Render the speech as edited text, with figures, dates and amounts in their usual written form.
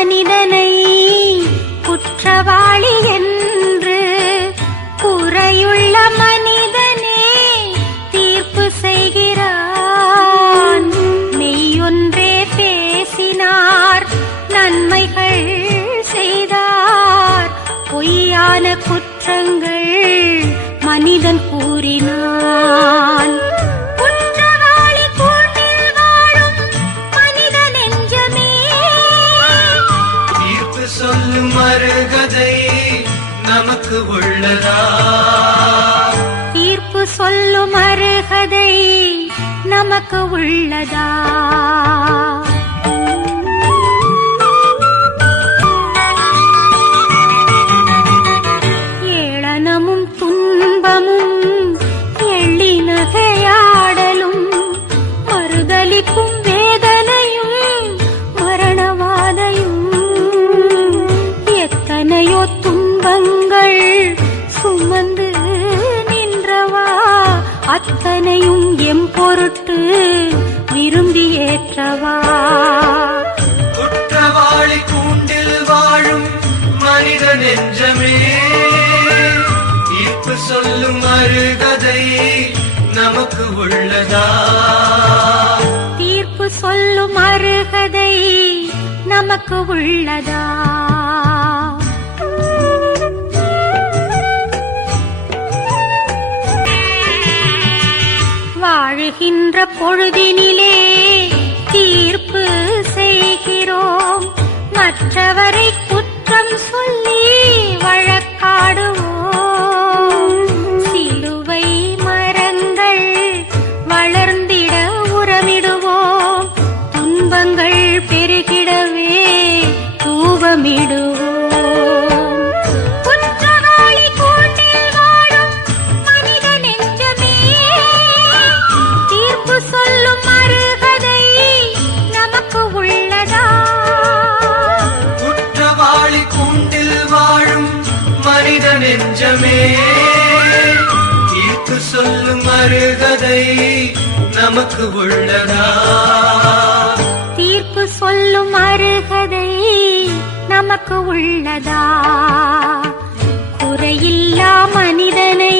மனிதனை குற்றவாளி என்று குறையுள்ள மனிதனே தீர்ப்பு செய்கிறான். மெய்யொன்றே பேசினார், நன்மைகள் செய்தார், பொய்யான குற்றங்கள் மனிதன் கூறினான். குற்றவாளி கூட்டில் வாழும் மனித நெஞ்சமே, தீர்ப்பு சொல்லும் மறுகதை நமக்கு உள்ளதா? தீர்ப்பு சொல்லும் அருகதை நமக்கு உள்ளதா? ஏளனமும் துன்பமும் எள்ளி நகையாடலும் மறுதலிப்பும் வேதனையும் மரணவாதையும் எத்தனையோ துன்பங்கள் சுமந்து நின்றவா, அத்தனையும் எம் பொருட்டு விரும்பி ஏற்றவா. குற்றவாளி கூண்டில் வாழும் மனித நெஞ்சமே, தீர்ப்பு சொல்லும் மறுகதை நமக்கு உள்ளதா? தீர்ப்பு சொல்லும் அருகதை நமக்கு உள்ளதா? வாழுகின்ற பொழுதினிலே தீர்ப்பு செய்கிறோம், மற்றவரை குற்றம் சொல்லி வழக்காடுவோம். சிலுவை மரங்கள் வளர்ந்திட உரமிடுவோம், துன்பங்கள் பெருகிடவே தூவமிடுவோம். குற்றவாளி கூட்டில் வாழும் மனித நெஞ்சமே, தீர்ப்பு சொல்லும் மறுகதை நமக்கு உள்ளதா? குற்றவாளி கூண்டில் வாழும் மனித நெஞ்சமே, தீர்ப்பு சொல்லும் மறுகதை நமக்கு உள்ளதா? தீர்ப்பு சொல்லும் அருகதை நமக்கு உள்ளதா? குறையில்லா மனிதனை